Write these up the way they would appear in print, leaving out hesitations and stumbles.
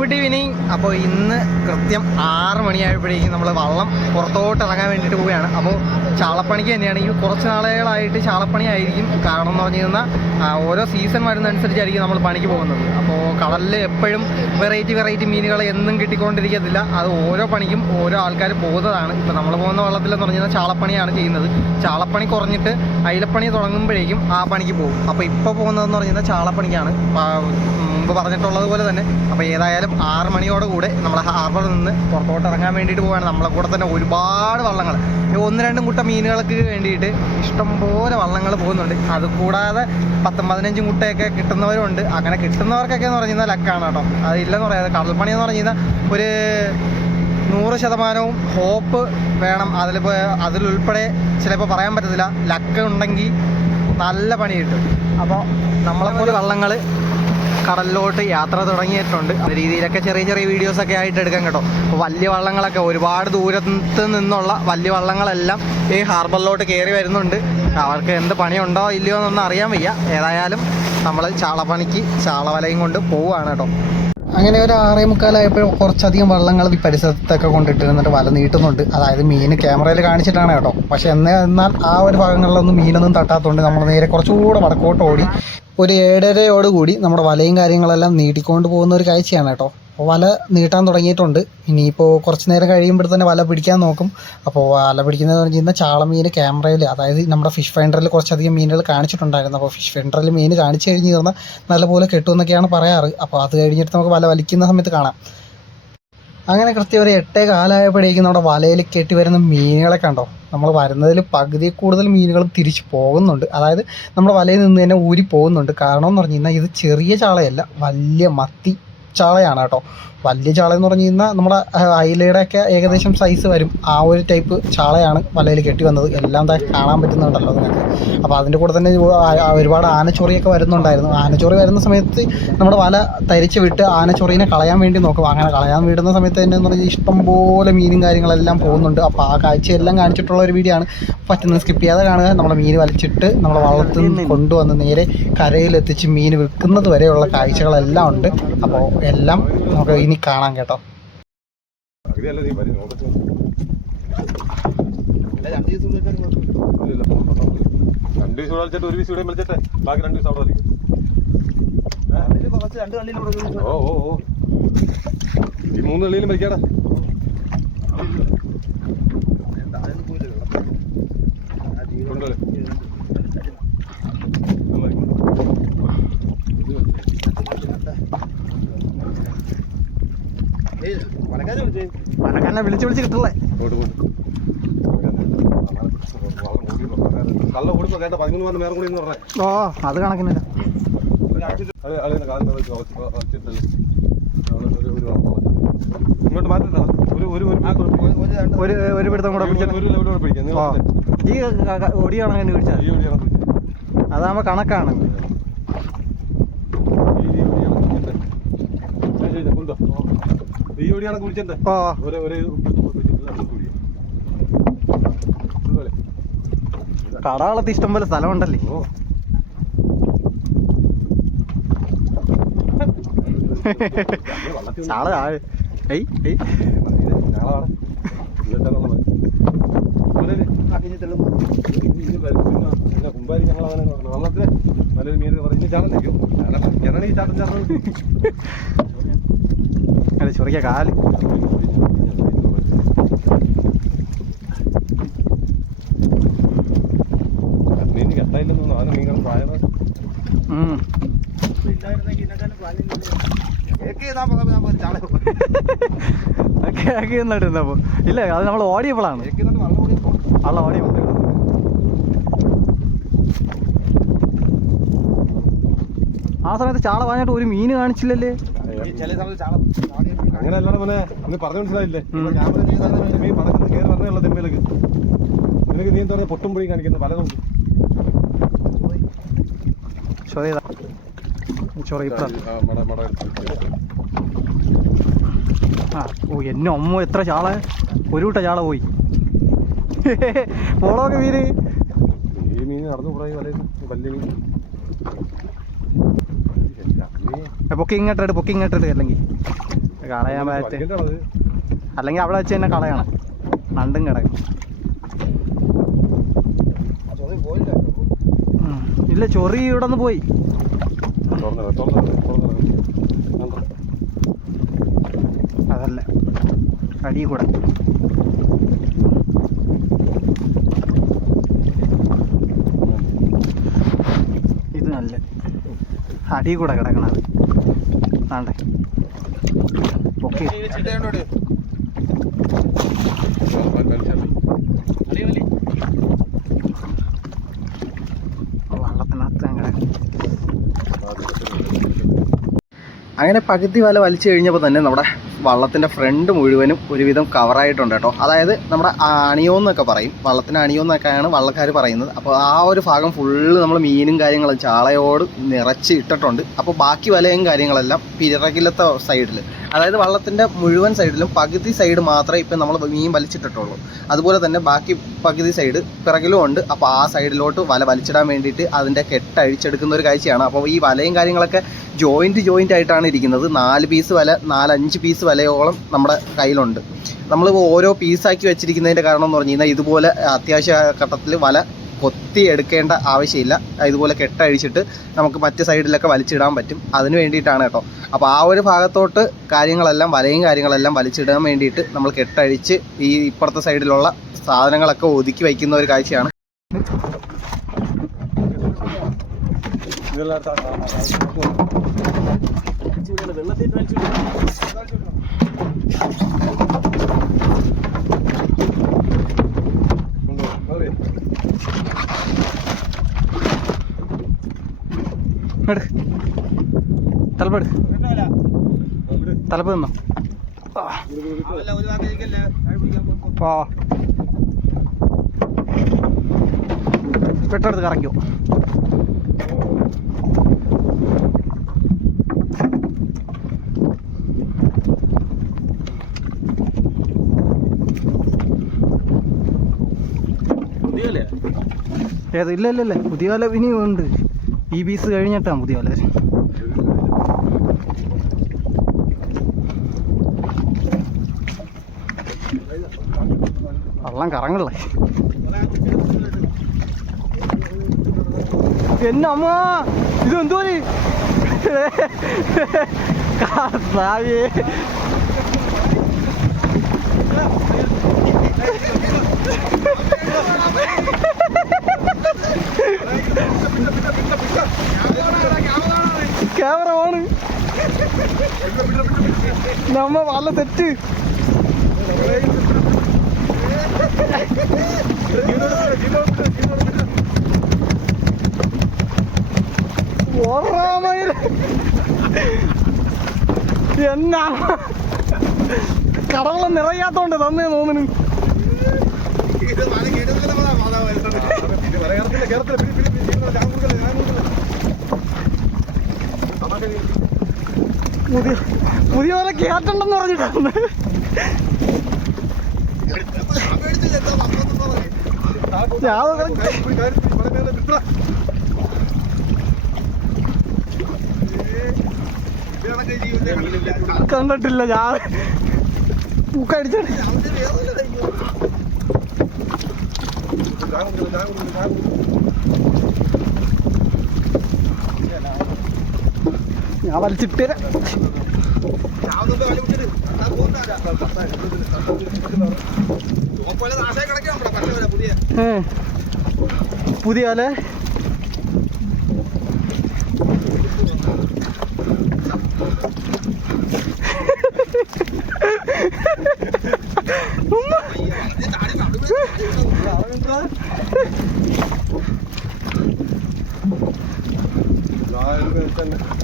Good evening. അപ്പോൾ ഇന്ന് കൃത്യം 6 മണിയായപ്പോഴേക്കും നമ്മൾ വള്ളം പുറത്തോട്ട് ഇറങ്ങാൻ വേണ്ടിയിട്ട് പോവുകയാണ്. അപ്പോൾ ചാളപ്പണിക്ക് തന്നെയാണ്. ഈ കുറച്ച് നാളുകളായിട്ട് ചാളപ്പണി ആയിരിക്കും. കാരണം എന്ന് പറഞ്ഞു കഴിഞ്ഞാൽ ഓരോ സീസൺ വരുന്നതനുസരിച്ചായിരിക്കും നമ്മൾ പണിക്ക് പോകുന്നത്. അപ്പോൾ കടലിൽ എപ്പോഴും വെറൈറ്റി മീനുകൾ എന്നും കിട്ടിക്കൊണ്ടിരിക്കത്തില്ല. അത് ഓരോ പണിക്കും ഓരോ ആൾക്കാർ പോകുന്നതാണ്. ഇപ്പോൾ നമ്മൾ പോകുന്ന വള്ളത്തിലെന്ന് പറഞ്ഞു കഴിഞ്ഞാൽ ചാളപ്പണിയാണ് ചെയ്യുന്നത്. ചാളപ്പണി കുറഞ്ഞിട്ട് അയിലപ്പണി തുടങ്ങുമ്പോഴേക്കും ആ പണിക്ക് പോകും. അപ്പോൾ ഇപ്പോൾ പോകുന്നതെന്ന് പറഞ്ഞു കഴിഞ്ഞാൽ ചാളപ്പണിക്കാണ്, മുമ്പ് പറഞ്ഞിട്ടുള്ളത് പോലെ തന്നെ. അപ്പോൾ ഏതായാലും 6 മണിയോടുകൂടെ നമ്മൾ ഹാർബറിൽ നിന്ന് പുറത്തോട്ട് ഇറങ്ങാൻ വേണ്ടിയിട്ട് പോവുകയാണ്. നമ്മളെ കൂടെ തന്നെ ഒരുപാട് വള്ളങ്ങൾ, 1-2 കൂട്ടം മീനുകൾക്ക് വേണ്ടിയിട്ട് ഇഷ്ടംപോലെ വള്ളങ്ങൾ പോകുന്നുണ്ട്. അതുകൂടാതെ 10-15 മുട്ടയൊക്കെ കിട്ടുന്നവരുണ്ട്. അങ്ങനെ കിട്ടുന്നവർക്കൊക്കെ എന്ന് പറഞ്ഞു കഴിഞ്ഞാൽ ലക്കാണ് കേട്ടോ. അതില്ലെന്ന് പറയാതെ കടൽപ്പണി എന്ന് പറഞ്ഞു കഴിഞ്ഞാൽ ഒരു 100% ഹോപ്പ് വേണം. അതിലുൾപ്പെടെ ചിലപ്പോൾ പറയാൻ പറ്റത്തില്ല. ലക്ക് ഉണ്ടെങ്കിൽ നല്ല പണി കിട്ടും. അപ്പോൾ നമ്മളെപ്പോലെ വള്ളങ്ങൾ കടലിലോട്ട് യാത്ര തുടങ്ങിയിട്ടുണ്ട്. ആ രീതിയിലൊക്കെ ചെറിയ വീഡിയോസൊക്കെ ആയിട്ട് എടുക്കാൻ കേട്ടോ. അപ്പോൾ വലിയ വള്ളങ്ങളൊക്കെ ഒരുപാട് ദൂരത്ത് നിന്നുള്ള വലിയ വള്ളങ്ങളെല്ലാം ഈ ഹാർബറിലോട്ട് കയറി വരുന്നുണ്ട്. അവർക്ക് എന്ത് പണിയുണ്ടോ ഇല്ലയോ എന്നൊന്നും അറിയാൻ വയ്യ. ഏതായാലും നമ്മൾ ചാളപ്പണിക്ക് ചാളവലയും കൊണ്ട് പോവുകയാണ് കേട്ടോ. അങ്ങനെ ഒരു 6:45 കുറച്ചധികം വള്ളങ്ങൾ ഈ പരിസരത്തൊക്കെ കൊണ്ടിട്ടിരുന്നിട്ട് വല നീട്ടുന്നുണ്ട്. അതായത് മീൻ ക്യാമറയിൽ കാണിച്ചിട്ടാണ് കേട്ടോ. പക്ഷെ എന്നാൽ ആ ഒരു ഭാഗങ്ങളിലൊന്നും മീനൊന്നും തട്ടാത്തതുകൊണ്ട് നമ്മൾ നേരെ കുറച്ചുകൂടെ വടക്കോട്ട് ഓടി ഒരു 7:30 നമ്മുടെ വലയും കാര്യങ്ങളെല്ലാം നീട്ടിക്കൊണ്ട് പോകുന്ന ഒരു കാഴ്ചയാണ് കേട്ടോ. അപ്പോൾ വല നീട്ടാൻ തുടങ്ങിയിട്ടുണ്ട്. ഇനിയിപ്പോൾ കുറച്ച് നേരം കഴിയുമ്പോൾ തന്നെ വല പിടിക്കാൻ നോക്കും. അപ്പോൾ വല പിടിക്കുന്നതെന്ന് പറഞ്ഞു കഴിഞ്ഞാൽ ചാളമീൻ ക്യാമറയിൽ, അതായത് നമ്മുടെ ഫിഷ് ഫൈൻഡറിൽ കുറച്ചധികം മീനുകൾ കാണിച്ചിട്ടുണ്ടായിരുന്നു. അപ്പോൾ ഫിഷ് ഫൈൻഡറിൽ മീൻ കാണിച്ചു കഴിഞ്ഞ് കഴിഞ്ഞാൽ നല്ലപോലെ കിട്ടുമെന്നൊക്കെയാണ് പറയാറ്. അപ്പോൾ അത് കഴിഞ്ഞിട്ട് നമുക്ക് വല വലിക്കുന്ന സമയത്ത് കാണാം. അങ്ങനെ കൃത്യം ഒരു 8:15 നമ്മുടെ വലയിൽ കെട്ടി വരുന്ന മീനുകളെ കണ്ടോ. നമ്മൾ വരുന്നതിൽ പകുതി കൂടുതൽ മീനുകളും തിരിച്ചു പോകുന്നുണ്ട്. അതായത് നമ്മുടെ വലയിൽ നിന്ന് തന്നെ ഊരി പോകുന്നുണ്ട്. കാരണം എന്ന് പറഞ്ഞു കഴിഞ്ഞാൽ ഇത് ചെറിയ ചാളയല്ല, വലിയ മത്തി ചാളയാണ് കേട്ടോ. വലിയ ചാള എന്ന് പറഞ്ഞു കഴിഞ്ഞാൽ നമ്മുടെ അയിലയുടെയൊക്കെ ഏകദേശം സൈസ് വരും. ആ ഒരു ടൈപ്പ് ചാളയാണ് വലയിൽ കെട്ടി വന്നത്. എല്ലാം കാണാൻ പറ്റുന്നുണ്ടല്ലോ നിങ്ങൾക്ക്. അപ്പോൾ അതിൻ്റെ കൂടെ തന്നെ ഒരുപാട് ആനച്ചൊറിയൊക്കെ വരുന്നുണ്ടായിരുന്നു. ആനച്ചൊറി വരുന്ന സമയത്ത് നമ്മുടെ വല തരിച്ച് വിട്ട് ആനച്ചൊറീനെ കളയാൻ വേണ്ടി നോക്കും. അങ്ങനെ കളയാൻ വിടുന്ന സമയത്ത് തന്നെ എന്ന് പറഞ്ഞാൽ ഇഷ്ടംപോലെ മീനും കാര്യങ്ങളെല്ലാം പോകുന്നുണ്ട്. അപ്പോൾ ആ കാഴ്ചയെല്ലാം കാണിച്ചിട്ടുള്ള ഒരു വീഡിയോ ആണ്. പറ്റുന്നത് സ്കിപ്പ് ചെയ്യാതെ കാണുക. നമ്മളെ മീൻ വലിച്ചിട്ട് നമ്മളെ വള്ളത്തിൽ നിന്ന് കൊണ്ടുവന്ന് നേരെ കരയിലെത്തിച്ച് മീൻ വിൽക്കുന്നത് വരെയുള്ള കാഴ്ചകളെല്ലാം ഉണ്ട്. അപ്പോൾ എല്ലാം നമുക്ക് ഇനി കാണാം കേട്ടോ. ഈ 3 കള്ളിയിലും മരിക്കാടാ. വലക്കാരനെ വിളിച്ച് കിട്ടല്ലേ. ഓ അത് കണക്കിന് ഇങ്ങോട്ട് മാറ്റണ്ട. ഒരു പിടുത്തം കൂടെ ഈ ഒടിയാണോ വേണ്ടി പിടിച്ചാൽ അതാകുമ്പോ കണക്കാണ്. ഈ ഓടിയാണ് കുടിച്ചേ. കടാളത്ത് ഇഷ്ടം പോലെ സ്ഥലമുണ്ടല്ലേ. ചാള കുമ്പാരി ഞങ്ങളങ്ങനെ വള്ളത്തില് നല്ലൊരു മീൻ പറഞ്ഞ് ചാടുന്നേക്കും. ഈ ചാട്ടം ചാടുന്നത് ചൊറിയ കാല് മീൻ കെട്ടായില്ലെന്ന് ആന മീൻ പ്രായം കേൾക്കുന്നുണ്ടപ്പോ ഇല്ല. അത് നമ്മൾ ഓടിയപ്പോഴാണ് വള്ളം ഓടിയപ്പോൾ. ആ സമയത്ത് ചാള പറഞ്ഞിട്ട് ഒരു മീൻ കാണിച്ചില്ലല്ലേ. അങ്ങനെ അല്ലാതെ പോലെ ഒന്ന് പറഞ്ഞു മനസ്സിലായില്ലേ. ക്യാമറ ചെയ്താൽ മീൻ പടക്കുന്ന കയറി പറഞ്ഞുള്ള തെമ്മയിലേക്ക് നിനക്ക് നീ എന്താ പറയുക പൊട്ടും പൊടിയും കാണിക്കുന്നു പലതും. എന്നെ അമ്മ എത്ര ചാള, ഒരു കൂട്ട ചാള പോയി. പോളൊക്കെ മീന് ഈ മീൻ നടന്നു പോയി വലിയ മീൻ. പൊക്കി ഇങ്ങോട്ട് അല്ലെങ്കിൽ കളയാൻ പറ്റ, അല്ലെങ്കിൽ അവിടെ വെച്ച് തന്നെ കളയണം. നണ്ടും കിടക്കും. ഇല്ല, ചൊറി ഇവിടെ നിന്ന് പോയി. അതല്ല, അടി കൂടെ. ഇത് നല്ല അടി കൂടെ കിടക്കണത്. ആണ്ടേ ഓക്കെ. വള്ളത്തിനകത്ത് കിടക്കും. അങ്ങനെ പകുതി വല വലിച്ചു കഴിഞ്ഞപ്പോൾ തന്നെ നമ്മുടെ വള്ളത്തിൻ്റെ ഫ്രണ്ട് മുഴുവനും ഒരുവിധം കവറായിട്ടുണ്ട് കേട്ടോ. അതായത് നമ്മുടെ അണിയോന്നൊക്കെ പറയും, വള്ളത്തിൻ്റെ അണിയോന്നൊക്കെയാണ് വള്ളക്കാർ പറയുന്നത്. അപ്പോൾ ആ ഒരു ഭാഗം ഫുള്ള് നമ്മൾ മീനും കാര്യങ്ങളും ചാളയോട് നിറച്ച് ഇട്ടിട്ടുണ്ട്. അപ്പോൾ ബാക്കി വലയും കാര്യങ്ങളെല്ലാം പിറകിലത്തെ സൈഡിൽ, അതായത് വള്ളത്തിൻ്റെ മുഴുവൻ സൈഡിലും പകുതി സൈഡ് മാത്രമേ ഇപ്പം നമ്മൾ മീൻ വലിച്ചിട്ടിട്ടുള്ളൂ. അതുപോലെ തന്നെ ബാക്കി പകുതി സൈഡ് പിറകിലും ഉണ്ട്. അപ്പോൾ ആ സൈഡിലോട്ട് വല വലിച്ചിടാൻ വേണ്ടിയിട്ട് അതിൻ്റെ കെട്ട് അഴിച്ചെടുക്കുന്ന ഒരു കാഴ്ചയാണ്. അപ്പോൾ ഈ വലയും കാര്യങ്ങളൊക്കെ ജോയിൻ്റ് ആയിട്ടാണ് ഇരിക്കുന്നത്. 4 പീസ് വല, 4-5 പീസ് വലയോളം നമ്മുടെ കയ്യിലുണ്ട്. നമ്മൾ ഓരോ പീസാക്കി വെച്ചിരിക്കുന്നതിൻ്റെ കാരണം എന്ന് പറഞ്ഞു കഴിഞ്ഞാൽ ഇതുപോലെ അത്യാവശ്യ ഘട്ടത്തിൽ വല കൊത്തി എടുക്കേണ്ട ആവശ്യമില്ല. ഇതുപോലെ കെട്ടഴിച്ചിട്ട് നമുക്ക് മറ്റ് സൈഡിലൊക്കെ വലിച്ചിടാൻ പറ്റും. അതിന് വേണ്ടിയിട്ടാണ് കേട്ടോ. അപ്പോൾ ആ ഒരു ഭാഗത്തോട്ട് വലയും കാര്യങ്ങളെല്ലാം വലിച്ചിടാൻ വേണ്ടിയിട്ട് നമ്മൾ കെട്ടഴിച്ച് ഈ ഇപ്പുറത്തെ സൈഡിലുള്ള സാധനങ്ങളൊക്കെ ഒതുക്കി വയ്ക്കുന്ന ഒരു കാഴ്ചയാണ്. തലപ്പ് നിന്നോ. പെട്ടെടുത്ത് കറക്കോ. ഏത്? ഇല്ല, പുതിയ വല ഇനിയും ഉണ്ട്. ഈ പീസ് കഴിഞ്ഞിട്ടാണ് പുതിയ വല. വള്ളം കറങ്ങല്ലേ. എന്നമ്മ ഇതെന്തോ കാവ്യേ. Camera on. നമ്മ വല്ല തെറ്റ്. എന്നാ കടവളം നിറയാത്തോണ്ട് തന്നെ തോന്നുന്നു. പുതിയ പോലെ കേട്ടുണ്ടെന്ന് പറഞ്ഞിട്ടാണ്. കണ്ടിട്ടില്ല ഞാൻ. പൂക്കടിച്ചാണ്. ഞാൻ വലിച്ചിട്ട് പുതിയ അല്ലേ.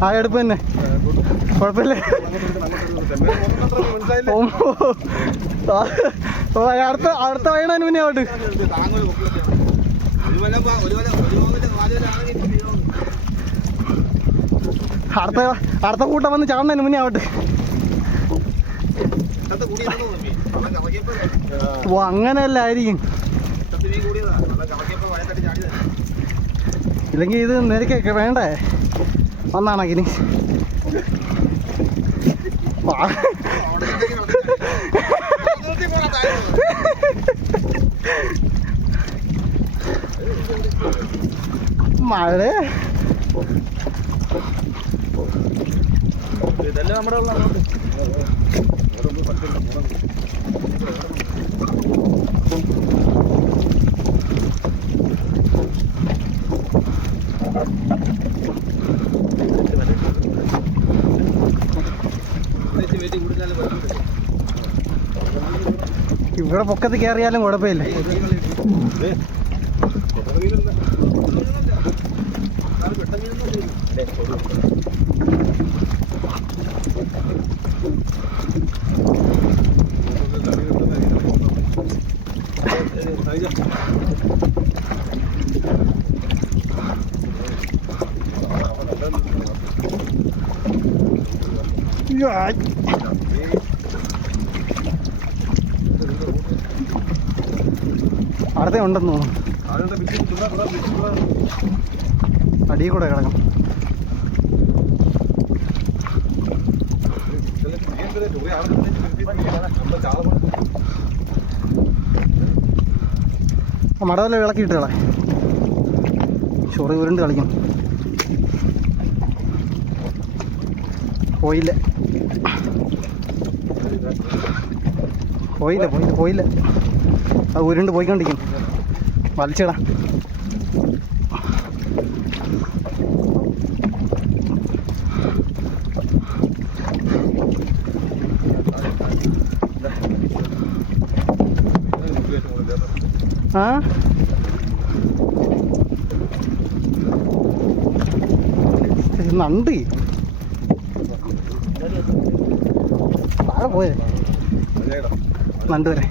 ആ എടുപ്പ് തന്നെ കുഴപ്പമില്ല. അടുത്ത വൈകിടാൻ മുന്നേ ആവട്ട്. അടുത്ത കൂട്ടം വന്ന് ചാടുന്നതിന് മുന്നേ ആവട്ടെ. ഓ അങ്ങനെയല്ല ആയിരിക്കും. ഇല്ലെങ്കിൽ ഇത് നിരക്കൊക്കെ വേണ്ടേ വന്നാണക്കിന്. മഴ ഇതല്ലേ നമ്മുടെ ഇവിടെ പൊക്കത്ത് കയറിയാലും കുഴപ്പമില്ല. അടുത്ത ഉണ്ടെന്ന് തോന്നുന്നു. അടിയിൽ കൂടെ കിടക്കും. മടവല്ല ഇളക്കിയിട്ട് കളെ ചൊറി ഉരുണ്ട് കളിക്കും. പോയില്ല പോയില്ല പോയില്ല പോയില്ല അത് ഉരുണ്ട് പോയിക്കൊണ്ടിരിക്കും. വലിച്ചിടാ. ആ നണ്ട് താഴെ പോയേ നണ്ട് വരെ.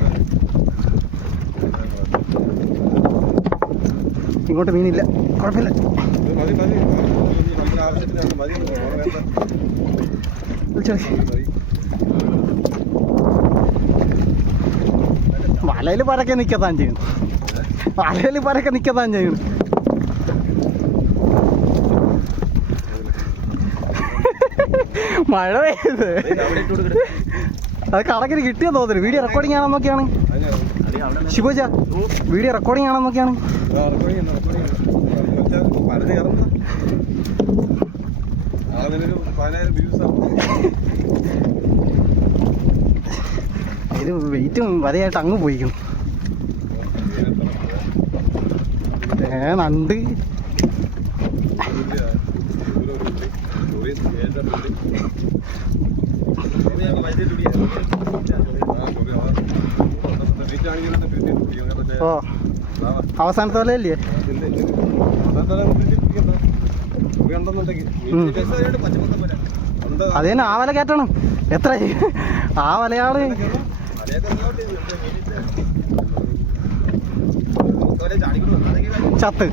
ഇങ്ങോട്ട് മീനില്ല, കുഴപ്പമില്ല. വലയിൽ പരക്കെ നിൽക്കത്താൻ ചെയ്യണം. വലയിൽ പരക്കെ നിൽക്കത്താൻ ചെയ്യണം. മഴ പെയ്ത് അത് കണക്കിന് കിട്ടിയെന്ന് തോന്നുന്നു. വീഡിയോ റെക്കോർഡിംഗ് ആണെന്നൊക്കെയാണ് ശിവജ, വീഡിയോ റെക്കോർഡിംഗ് ആണെന്നൊക്കെയാണ്. ഇത് വെയിറ്റും വരയായിട്ട് അങ്ങ് പോയിക്കും. നണ്ട് ഓ അവസാനത്തെ വലയല്ലേ? അതേനെ ആ വല കയറ്റണം. എത്ര ആ വലയാള് ചത്ത്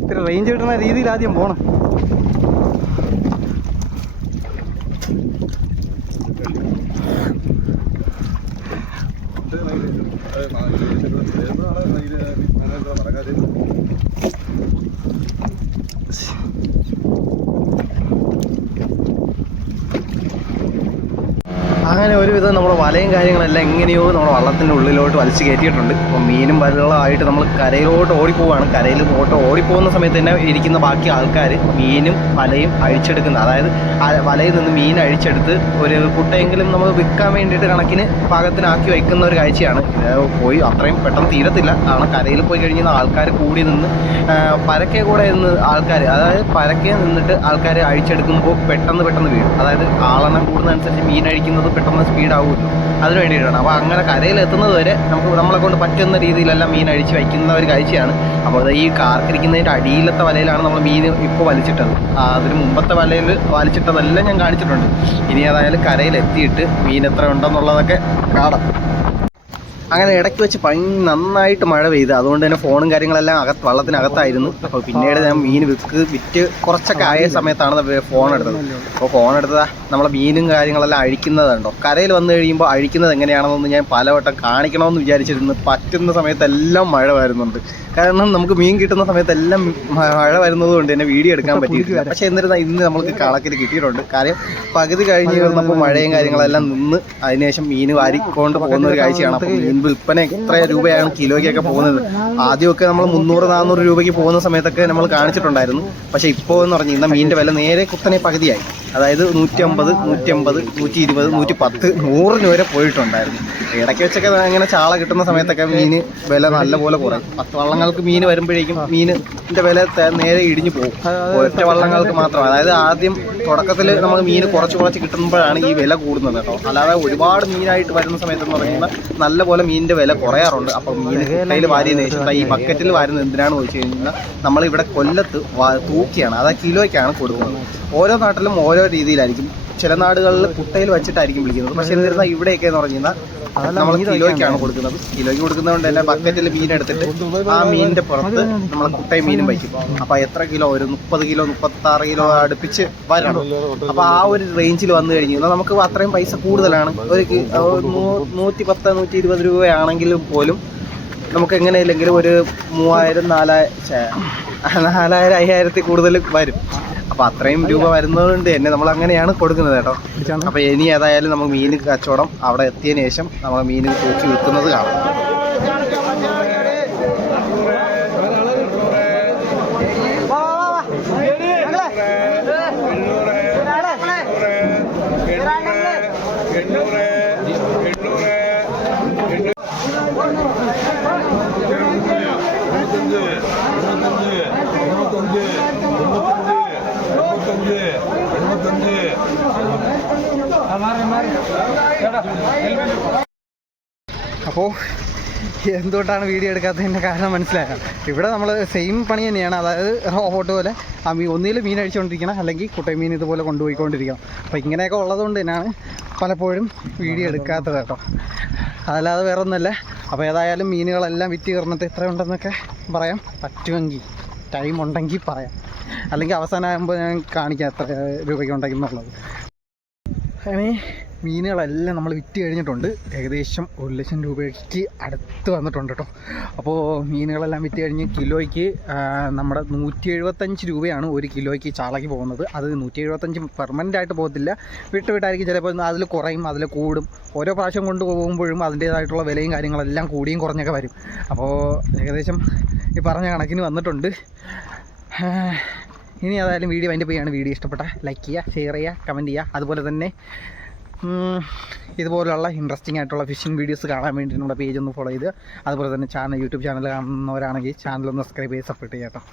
ഇത്തിരി റേഞ്ച് കിട്ടുന്ന രീതിയിൽ ആദ്യം പോണം. അങ്ങനെ ഒരുവിധം നമ്മുടെ വലയും കാര്യങ്ങളെല്ലാം എങ്ങനെയോ നമ്മുടെ വള്ളത്തിൻ്റെ ഉള്ളിലോട്ട് വലിച്ചു കയറ്റിയിട്ടുണ്ട്. അപ്പം മീനും വെള്ളമായിട്ട് നമ്മൾ കരയിലോട്ട് ഓടിപ്പോവാണ്. കരയിൽ ഓടിപ്പോകുന്ന സമയത്ത് തന്നെ ഇരിക്കുന്ന ബാക്കി ആൾക്കാർ മീനും വലയും അഴിച്ചെടുക്കുന്നത്, അതായത് വലയിൽ നിന്ന് മീൻ അഴിച്ചെടുത്ത് ഒരു കുട്ടയെങ്കിലും നമ്മൾ വിൽക്കാൻ വേണ്ടിയിട്ട് കണക്കിന് പാകത്തിനാക്കി വയ്ക്കുന്ന ഒരു കാഴ്ചയാണ്. പോയി അത്രയും പെട്ടെന്ന് തീരത്തില്ല. കാരണം കരയിൽ പോയി കഴിഞ്ഞാൽ ആൾക്കാർ കൂടി നിന്ന് പരക്കെ കൂടെ നിന്ന് ആൾക്കാർ, അതായത് പരക്കെ നിന്നിട്ട് ആൾക്കാർ അഴിച്ചെടുക്കുമ്പോൾ പെട്ടെന്ന് വീഴും. അതായത് ആളെണ്ണം കൂടുന്നതനുസരിച്ച് മീൻ അഴിക്കുന്നത് പെട്ടെന്ന് സ്പീഡാവുമല്ലോ, അതിന് വേണ്ടിയിട്ടാണ്. അപ്പോൾ അങ്ങനെ കരയിലെത്തുന്നത് വരെ നമ്മളെ കൊണ്ട് പറ്റുന്ന രീതിയിലെല്ലാം മീൻ അഴിച്ച് വയ്ക്കുന്ന ഒരു കാഴ്ചയാണ്. അപ്പോൾ ഈ കാർക്കിരിക്കുന്നതിൻ്റെ അടിയിലത്തെ വലയിലാണ് നമ്മൾ മീൻ ഇപ്പോൾ വലിച്ചിട്ടത്. അതിന് മുമ്പത്തെ വലയിൽ വലിച്ചിട്ടതെല്ലാം ഞാൻ കാണിച്ചിട്ടുണ്ട്. ഇനി ഏതായാലും കരയിലെത്തിയിട്ട് മീൻ എത്ര ഉണ്ടെന്നുള്ളതൊക്കെ കാണാം. അങ്ങനെ ഇടയ്ക്ക് വെച്ച് നന്നായിട്ട് മഴ പെയ്ത്, അതുകൊണ്ട് തന്നെ ഫോണും കാര്യങ്ങളെല്ലാം വള്ളത്തിനകത്തായിരുന്നു. അപ്പോൾ പിന്നീട് ഞാൻ മീൻ വിറ്റ് കുറച്ചൊക്കെ ആയ സമയത്താണ് ഫോൺ എടുത്തത്. അപ്പോൾ ഫോൺ എടുത്തതാ നമ്മളെ മീനും കാര്യങ്ങളെല്ലാം അഴിക്കുന്നതുണ്ടോ. കരയിൽ വന്നു കഴിയുമ്പോൾ അഴിക്കുന്നത് എങ്ങനെയാണെന്നൊന്ന് ഞാൻ പലവട്ടം കാണിക്കണമെന്ന് വിചാരിച്ചിരുന്നു. പറ്റുന്ന സമയത്തെല്ലാം മഴ വരുന്നുണ്ട്. കാരണം നമുക്ക് മീൻ കിട്ടുന്ന സമയത്തെല്ലാം മഴ വരുന്നത് കൊണ്ട് തന്നെ വീഡിയോ എടുക്കാൻ പറ്റിയിട്ടില്ല. പക്ഷേ എന്നിരുന്നാൽ ഇന്ന് നമുക്ക് കളക്കിൽ കിട്ടിയിട്ടുണ്ട്. കാര്യം പകുതി കഴിഞ്ഞ് വരുന്നപ്പോൾ മഴയും കാര്യങ്ങളെല്ലാം നിന്ന് അതിനുശേഷം മീൻ വാരിക്കൊണ്ട് പോകുന്ന ഒരു കാഴ്ചയാണ്. അപ്പോൾ മീൻ വിൽപ്പന എത്ര രൂപയാണ് കിലോയ്ക്കൊക്കെ പോകുന്നത്. ആദ്യമൊക്കെ നമ്മൾ 300-400 രൂപയ്ക്ക് പോകുന്ന സമയത്തൊക്കെ നമ്മൾ കാണിച്ചിട്ടുണ്ടായിരുന്നു. പക്ഷേ ഇപ്പോൾ എന്ന് പറഞ്ഞു കഴിഞ്ഞാൽ മീനിൻ്റെ വില നേരെ കുത്തനെ പകുതിയായി. അതായത് 150, 120, 120, 110, 100 വരെ പോയിട്ടുണ്ടായിരുന്നു. ഇടയ്ക്ക് വെച്ചൊക്കെ അങ്ങനെ ചാള കിട്ടുന്ന സമയത്തൊക്കെ മീന് വില നല്ലപോലെ കുറയും. 10 വള്ളങ്ങൾക്ക് മീൻ വരുമ്പോഴേക്കും മീനിൻ്റെ വില നേരെ ഇടിഞ്ഞു പോകും. ഒറ്റ വള്ളങ്ങൾക്ക് മാത്രം. അതായത് ആദ്യം തുടക്കത്തിൽ നമ്മൾ മീൻ കുറച്ച് കിട്ടുമ്പോഴാണ് ഈ വില കൂടുന്നത് കേട്ടോ. അല്ലാതെ ഒരുപാട് മീനായിട്ട് വരുന്ന സമയത്തെന്ന് പറയുമ്പോൾ നല്ലപോലെ മീനിൻ്റെ വില കുറയാറുണ്ട്. അപ്പോൾ മീൻ കയ്യിൽ വാരിയതിനു ശേഷം ഈ ബക്കറ്റിൽ വാരുന്നത് എന്തിനാണെന്ന് ചോദിച്ചു കഴിഞ്ഞാൽ നമ്മളിവിടെ കൊല്ലത്ത് തൂക്കിയാണ്, അതായത് കിലോയ്ക്കാണ് കൊടുക്കുന്നത്. ഓരോ നാട്ടിലും ഓരോ രീതിയിലായിരിക്കും. ചില നാടുകളിൽ കുട്ടയിൽ വെച്ചിട്ടായിരിക്കും വിളിക്കുന്നത്. പക്ഷേ എന്നിരുന്നാൽ ഇവിടെയൊക്കെ എന്ന് പറഞ്ഞു കഴിഞ്ഞാൽ നമ്മൾ കിലോയ്ക്കാണ് കൊടുക്കുന്നത്. കിലോയ്ക്ക് കൊടുക്കുന്നതുകൊണ്ട് തന്നെ ബക്കറ്റിൽ മീൻ എടുത്തിട്ട് ആ മീനിൻ്റെ പുറത്ത് നമ്മൾ കുട്ടയും മീനും വയ്ക്കും. അപ്പോൾ എത്ര കിലോ, ഒരു 30 കിലോ 36 കിലോ അടുപ്പിച്ച് വരണം. അപ്പോൾ ആ ഒരു റേഞ്ചിൽ വന്നു കഴിഞ്ഞാൽ നമുക്ക് അത്രയും പൈസ കൂടുതലാണ്. ഒരു 110, 120 രൂപയാണെങ്കിലും പോലും നമുക്ക് എങ്ങനെയില്ലെങ്കിലും ഒരു 3000, 4000, 5000 കൂടുതൽ വരും. അപ്പോൾ അത്രയും രൂപ വരുന്നതുകൊണ്ട് തന്നെ നമ്മൾ അങ്ങനെയാണ് കൊടുക്കുന്നത് കേട്ടോ. അപ്പോൾ ഇനി ഏതായാലും നമ്മൾ മീൻ കച്ചവടം അവിടെ എത്തിയതിന് ശേഷം നമ്മൾ മീൻ തൂക്കി വിൽക്കുന്നത് കാണാം. അപ്പോൾ എന്തുകൊണ്ടാണ് വീഡിയോ എടുക്കാത്തതിൻ്റെ കാരണം മനസ്സിലാക്കാം. ഇവിടെ നമ്മൾ സെയിം പണി തന്നെയാണ്. അതായത് റോബോട്ട് പോലെ ആ ഒന്നിൽ മീൻ അഴിച്ചുകൊണ്ടിരിക്കണം, അല്ലെങ്കിൽ കുട്ടൈ മീൻ ഇതുപോലെ കൊണ്ടുപോയിക്കൊണ്ടിരിക്കണം. അപ്പോൾ ഇങ്ങനെയൊക്കെ ഉള്ളതുകൊണ്ട് തന്നെയാണ് പലപ്പോഴും വീഡിയോ എടുക്കാത്തത് കേട്ടോ. അതല്ലാതെ വേറെ ഒന്നുമല്ല. അപ്പോൾ ഏതായാലും മീനുകളെല്ലാം വിറ്റ് കയറുന്നത് എത്രയുണ്ടെന്നൊക്കെ പറയാം. പറ്റുമെങ്കിൽ ടൈം ഉണ്ടെങ്കിൽ പറയാം, അല്ലെങ്കിൽ അവസാനമാകുമ്പോൾ ഞാൻ കാണിക്കാം എത്ര രൂപയ്ക്ക് ഉണ്ടെന്നുള്ളത്. അങ്ങനെ മീനുകളെല്ലാം നമ്മൾ വിറ്റ് കഴിഞ്ഞിട്ടുണ്ട്. ഏകദേശം 1,00,000 രൂപയ്ക്ക് അടുത്ത് വന്നിട്ടുണ്ട് കേട്ടോ. അപ്പോൾ മീനുകളെല്ലാം വിറ്റ് കഴിഞ്ഞ് കിലോയ്ക്ക് നമ്മുടെ 175 രൂപയാണ് ഒരു കിലോയ്ക്ക് ചാളയ്ക്ക് പോകുന്നത്. അത് 175 പെർമനൻ്റ് ആയിട്ട് പോകത്തില്ല, വിട്ടായിരിക്കും. ചിലപ്പോൾ അതിൽ കുറയും, അതിൽ കൂടും. ഓരോ പ്രാവശ്യം കൊണ്ട് പോകുമ്പോഴും അതിൻ്റേതായിട്ടുള്ള വിലയും കാര്യങ്ങളെല്ലാം കൂടിയും കുറഞ്ഞൊക്കെ വരും. അപ്പോൾ ഏകദേശം ഈ പറഞ്ഞ കണക്കിന് വന്നിട്ടുണ്ട്. ഇനി ഏതായാലും വീഡിയോ വൈൻഡപ്പ് ചെയ്യാണ്. വീഡിയോ ഇഷ്ടപ്പെട്ട ലൈക്ക് ചെയ്യുക, ഷെയർ ചെയ്യുക, കമൻറ്റ് ചെയ്യുക. അതുപോലെ തന്നെ ഇതുപോലുള്ള ഇൻട്രസ്റ്റിംഗ് ആയിട്ടുള്ള ഫിഷിംഗ് വീഡിയോസ് കാണാൻ വേണ്ടി നമ്മുടെ പേജ് ഒന്ന് ഫോളോ ചെയ്ത്, അതുപോലെ തന്നെ യൂട്യൂബ് ചാനൽ കാണുന്നവരാണെങ്കിൽ ചാനൽ ഒന്ന് സബ്സ്ക്രൈബ് ചെയ്ത് സപ്പോർട്ട് ചെയ്യാം കേട്ടോ.